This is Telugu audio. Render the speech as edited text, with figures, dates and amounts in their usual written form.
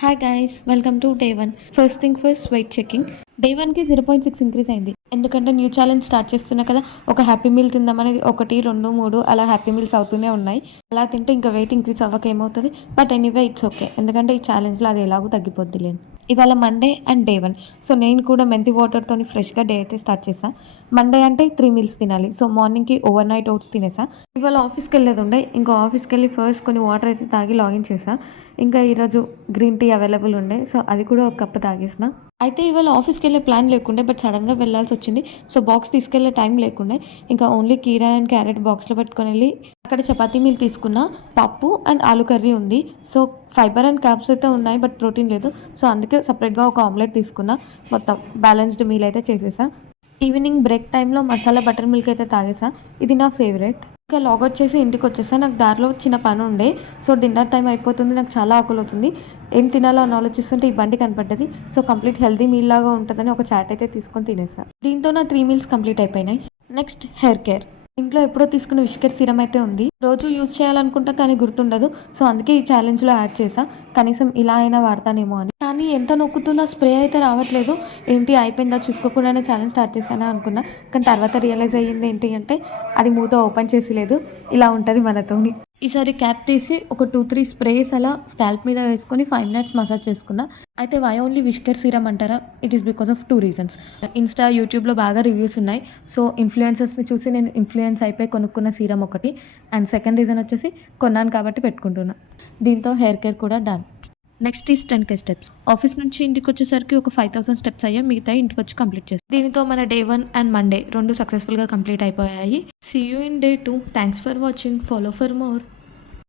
Hi guys, welcome to day 1. First thing first, weight checking. Day 1కి 0.6 ఇంక్రీజ్ అయింది. ఎందుకంటే న్యూ ఛాలెంజ్ స్టార్ట్ చేస్తున్నా కదా, ఒక హ్యాపీ మీల్ తిందామని 1, 2, 3 అలా హ్యాపీ మీల్స్ అవుతూనే ఉన్నాయి. అలా తింటే ఇంకా వెయిట్ ఇంక్రీజ్ అవ్వక ఏమవుతుంది. బట్ ఎనీవే ఇట్స్ ఓకే, ఎందుకంటే ఈ ఛాలెంజ్లో అది ఎలాగో తగ్గిపోద్దిలేండి. ఇవాళ మండే అండ్ డే 1. సో నేను కూడా మెంతి వాటర్తో ఫ్రెష్గా డే అయితే స్టార్ట్ చేశాను. మండే అంటే 3 మీల్స్ తినాలి. సో మార్నింగ్కి ఓవర్ నైట్ ఓట్స్ తినేసా. ఇవాళ ఆఫీస్కి వెళ్ళేది ఉండే, ఇంకా ఆఫీస్కి వెళ్ళి ఫస్ట్ కొన్ని వాటర్ అయితే తాగి లాగిన్ చేసా. ఇంకా ఈరోజు గ్రీన్ టీ అవైలబుల్ ఉండే, సో అది కూడా ఒక కప్పు తాగేసిన. అయితే ఇవాళ ఆఫీస్కి వెళ్ళే ప్లాన్ లేకుండే, బట్ సడన్గా వెళ్ళాల్సి వచ్చింది. సో బాక్స్ తీసుకెళ్లే టైం లేకుండే, ఇంకా ఓన్లీ కీరా అండ్ క్యారెట్ బాక్స్లో పెట్టుకొని వెళ్ళి అక్కడ చపాతీ మీల్ తీసుకున్నా. పప్పు అండ్ ఆలు కర్రీ ఉంది. సో ఫైబర్ అండ్ క్యాబ్స్ అయితే ఉన్నాయి, బట్ ప్రోటీన్ లేదు. సో అందుకే సపరేట్గా ఒక ఆమ్లెట్ తీసుకున్నా. మొత్తం బ్యాలెన్స్డ్ మీల్ అయితే చేసేసా. ఈవినింగ్ బ్రేక్ టైంలో మసాలా బటర్ మిల్క్ అయితే తాగేసా. ఇది నా ఫేవరెట్. ఇంకా లాగౌట్ చేసి ఇంటికి వచ్చేసా. నాకు దారిలో చిన్న పని ఉండే, సో డిన్నర్ టైం అయిపోతుంది, నాకు చాలా ఆకలి అవుతుంది. ఏం తినాలో అని ఆలోచిస్తుంటే ఈ బండి కనపడ్డది. సో కంప్లీట్ హెల్తీ మీల్ లాగా ఉంటుందని ఒక చాట్ అయితే తీసుకొని తినేసా. దీంతో నా 3 మీల్స్ కంప్లీట్ అయిపోయినాయి. Next hair care. ఇంట్లో ఎప్పుడో తీసుకున్న విష్కర్ సీరం అయితే ఉంది. రోజు యూజ్ చేయాలనుకుంటా కానీ గుర్తుండదు. సో అందుకే ఈ ఛాలెంజ్లో యాడ్ చేసా, కనీసం ఇలా అయినా వాడతానేమో అని. కానీ ఎంత నొక్కుతున్నా స్ప్రే అయితే రావట్లేదు. ఏంటి అయిపోయిందా చూసుకోకుండానే ఛాలెంజ్ స్టార్ట్ చేశానా అనుకున్నా. కానీ తర్వాత రియలైజ్ అయ్యింది ఏంటి అంటే, అది మూత ఓపెన్ చేసి లేదు. ఇలా ఉంటుంది మనతోని. ఈసారి క్యాప్ తీసి ఒక 2-3 స్ప్రేస్ అలా స్కాల్ప్ మీద వేసుకొని 5 మినిట్స్ మసాజ్ చేసుకున్నా. అయితే వై ఓన్లీ విష్కర్ సీరం అంటారా? It is because of 2 reasons. Insta, యూట్యూబ్లో బాగా రివ్యూస్ ఉన్నాయి. సో ఇన్ఫ్లుయెన్సర్స్ని చూసి నేను ఇన్ఫ్లుయెన్స్ అయిపోయి కొనుక్కున్న సీరం ఒకటి. అండ్ సెకండ్ రీజన్ వచ్చేసి కొన్నాను కాబట్టి పెట్టుకుంటున్నా. దీంతో హెయిర్ కేర్ కూడా done. Next is 10K steps. Office నుంచి ఇంటికి వచ్చేసరికి ఒక 5,000 స్టెప్స్ అయ్యా, మిగతా ఇంటికి వచ్చి కంప్లీట్ చేస్తాం. దీనితో మన డే 1 అండ్ మండే 2 సక్సెస్ఫుల్గా కంప్లీట్ అయిపోయాయి. See you in day 2. Thanks for watching. Follow for more.